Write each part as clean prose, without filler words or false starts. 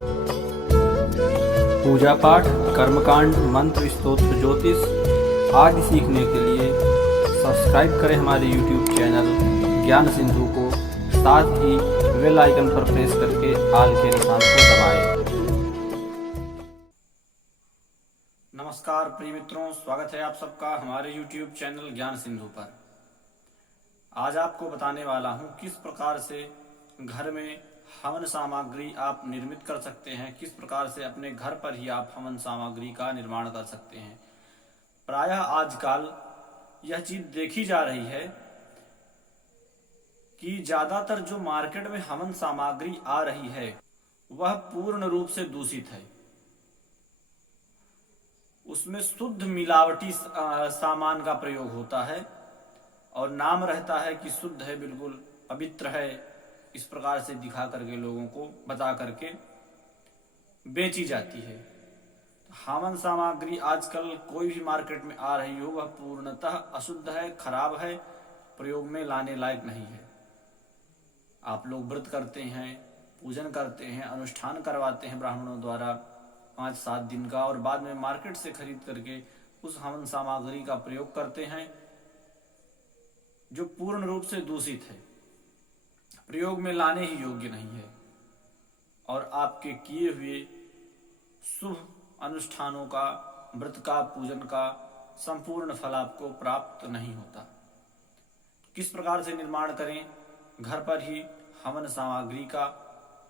पूजा पाठ, कर्मकांड, मंत्र, स्तोत्र, ज्योतिष आदि सीखने के लिए सब्सक्राइब करें हमारे YouTube चैनल ज्ञान सिंधु को। साथ ही बेल आइकन पर प्रेस करके आल के निशान को दबाएं। नमस्कार प्रिय मित्रों, स्वागत है आप सबका हमारे YouTube चैनल ज्ञान सिंधु पर। आज आपको बताने वाला हूं किस प्रकार से घर में हवन सामग्री आप निर्मित कर सकते हैं, किस प्रकार से अपने घर पर ही आप हवन सामग्री का निर्माण कर सकते हैं। प्रायः आजकल यह चीज देखी जा रही है कि ज्यादातर जो मार्केट में हवन सामग्री आ रही है वह पूर्ण रूप से दूषित है। उसमें शुद्ध मिलावटी सामान का प्रयोग होता है और नाम रहता है कि शुद्ध है, बिल्कुल पवित्र है, इस प्रकार से दिखा करके लोगों को बता करके बेची जाती है। हवन सामग्री आजकल कोई भी मार्केट में आ रही हो वह पूर्णतः अशुद्ध है, खराब है, प्रयोग में लाने लायक नहीं है। आप लोग व्रत करते हैं, पूजन करते हैं, अनुष्ठान करवाते हैं ब्राह्मणों द्वारा 5-7 दिन का, और बाद में मार्केट से खरीद करके उस हवन सामग्री का प्रयोग करते हैं जो पूर्ण रूप से दूषित है, प्रयोग में लाने ही योग्य नहीं है, और आपके किए हुए शुभ अनुष्ठानों का, व्रत का, पूजन का संपूर्ण फल आपको प्राप्त नहीं होता। किस प्रकार से निर्माण करें घर पर ही हवन सामग्री का,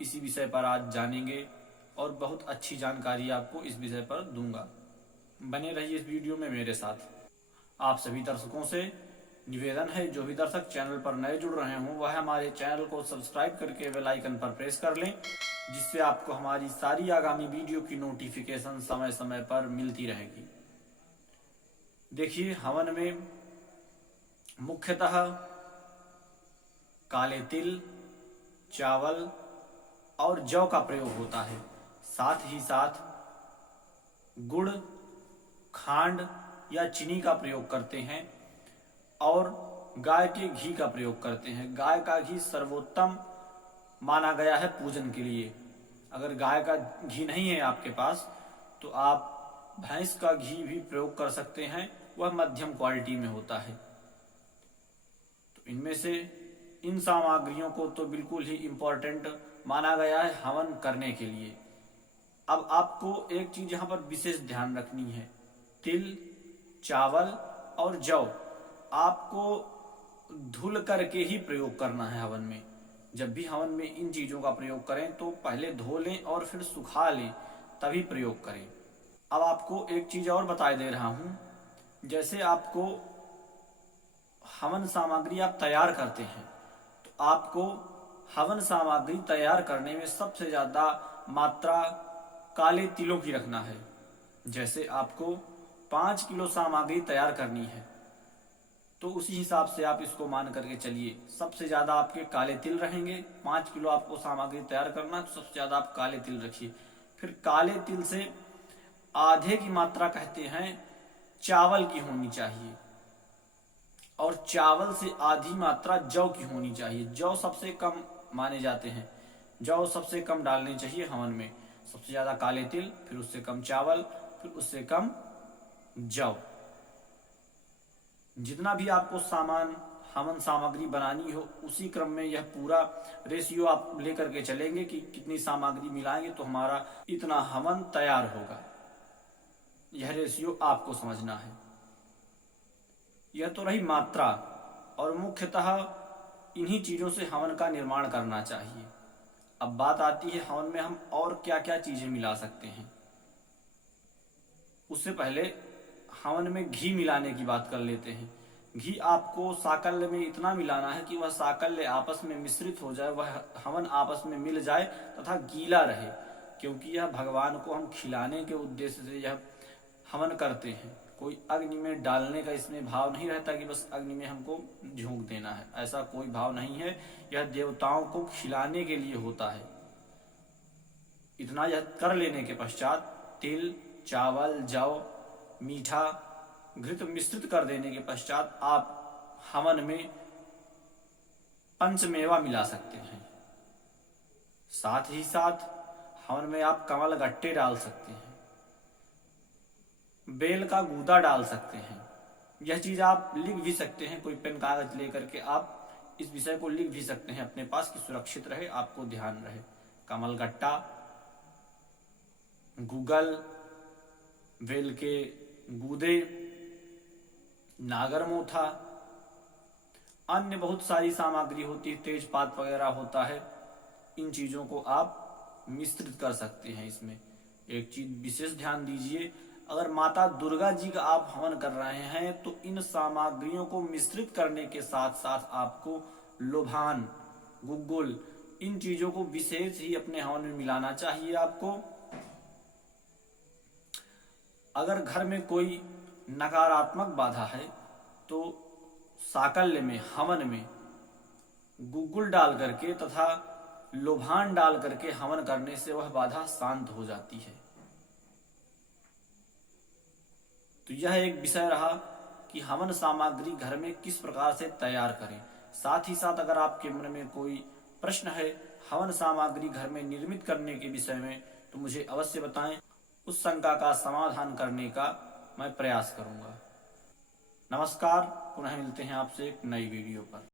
इसी विषय पर आज जानेंगे और बहुत अच्छी जानकारी आपको इस विषय पर दूंगा। बने रहिए इस वीडियो में मेरे साथ। आप सभी दर्शकों से निवेदन है, जो भी दर्शक चैनल पर नए जुड़ रहे हों वह हमारे चैनल को सब्सक्राइब करके बेल आइकन पर प्रेस कर लें, जिससे आपको हमारी सारी आगामी वीडियो की नोटिफिकेशन समय समय पर मिलती रहेगी। देखिए, हवन में मुख्यतः काले तिल, चावल और जौ का प्रयोग होता है। साथ ही साथ गुड़, खांड या चीनी का प्रयोग करते हैं और गाय के घी का प्रयोग करते हैं। गाय का घी सर्वोत्तम माना गया है पूजन के लिए। अगर गाय का घी नहीं है आपके पास तो आप भैंस का घी भी प्रयोग कर सकते हैं, वह मध्यम क्वालिटी में होता है। तो इनमें से इन सामग्रियों को तो बिल्कुल ही इम्पोर्टेंट माना गया है हवन करने के लिए। अब आपको एक चीज यहाँ पर विशेष ध्यान रखनी है, तिल, चावल और जौ आपको धुल करके ही प्रयोग करना है हवन में। जब भी हवन में इन चीजों का प्रयोग करें तो पहले धो लें और फिर सुखा लें, तभी प्रयोग करें। अब आपको एक चीज और बता दे रहा हूं, जैसे आपको हवन सामग्री आप तैयार करते हैं तो आपको हवन सामग्री तैयार करने में सबसे ज्यादा मात्रा काले तिलों की रखना है। जैसे आपको 5 किलो सामग्री तैयार करनी है तो उसी हिसाब से आप इसको मान करके चलिए। सबसे ज्यादा आपके काले तिल रहेंगे। 5 किलो आपको सामग्री तैयार करना है तो सबसे ज्यादा आप काले तिल रखिए। फिर काले तिल से आधे की मात्रा कहते हैं चावल की होनी चाहिए, और चावल से आधी मात्रा जौ की होनी चाहिए। जौ सबसे कम माने जाते हैं, जौ सबसे कम डालनी चाहिए हवन में। सबसे ज्यादा काले तिल, फिर उससे कम चावल, फिर उससे कम जौ। जितना भी आपको सामान हवन सामग्री बनानी हो उसी क्रम में यह पूरा रेशियो आप लेकर के चलेंगे कि कितनी सामग्री मिलाएंगे तो हमारा इतना हवन तैयार होगा। यह रेशियो आपको समझना है। यह तो रही मात्रा, और मुख्यतः इन्हीं चीजों से हवन का निर्माण करना चाहिए। अब बात आती है हवन में हम और क्या क्या चीजें मिला सकते हैं। उससे पहले हवन में घी मिलाने की बात कर लेते हैं। घी आपको साकल्य में इतना मिलाना है कि वह साकल्य आपस में मिश्रित हो जाए, वह हवन आपस में मिल जाए तथा गीला रहे, क्योंकि यह भगवान को हम खिलाने के उद्देश्य से यह हवन करते हैं। कोई अग्नि में डालने का इसमें भाव नहीं रहता कि बस अग्नि में हमको झोंक देना है, ऐसा कोई भाव नहीं है। यह देवताओं को खिलाने के लिए होता है। इतना यह कर लेने के पश्चात तिल, चावल, जौ, मीठा, घृत मिश्रित कर देने के पश्चात आप हवन में पंचमेवा मिला सकते हैं। साथ ही साथ हवन में आप कमल गट्टे डाल सकते हैं, बेल का गूदा डाल सकते हैं। यह चीज आप लिख भी सकते हैं, कोई पेन कागज लेकर के आप इस विषय को लिख भी सकते हैं अपने पास कि सुरक्षित रहे, आपको ध्यान रहे। कमल गट्टा, गूगल, बेल के गूदे, नागरमोथा, अन्य बहुत सारी सामग्री होती है, तेजपात वगैरह होता है। इन चीजों को आप मिश्रित कर सकते हैं। इसमें एक चीज विशेष ध्यान दीजिए, अगर माता दुर्गा जी का आप हवन कर रहे हैं तो इन सामग्रियों को मिश्रित करने के साथ साथ आपको लोभान, गुग्गुल, इन चीजों को विशेष ही अपने हवन में मिलाना चाहिए आपको। अगर घर में कोई नकारात्मक बाधा है तो साकल्य में, हवन में गुग्गुल डाल करके तथा लोभान डाल करके हवन करने से वह बाधा शांत हो जाती है। तो यह एक विषय रहा कि हवन सामग्री घर में किस प्रकार से तैयार करें। साथ ही साथ अगर आपके मन में कोई प्रश्न है हवन सामग्री घर में निर्मित करने के विषय में तो मुझे अवश्य बताएं, उस शंका का समाधान करने का मैं प्रयास करूंगा। नमस्कार, पुनः मिलते हैं आपसे एक नई वीडियो पर।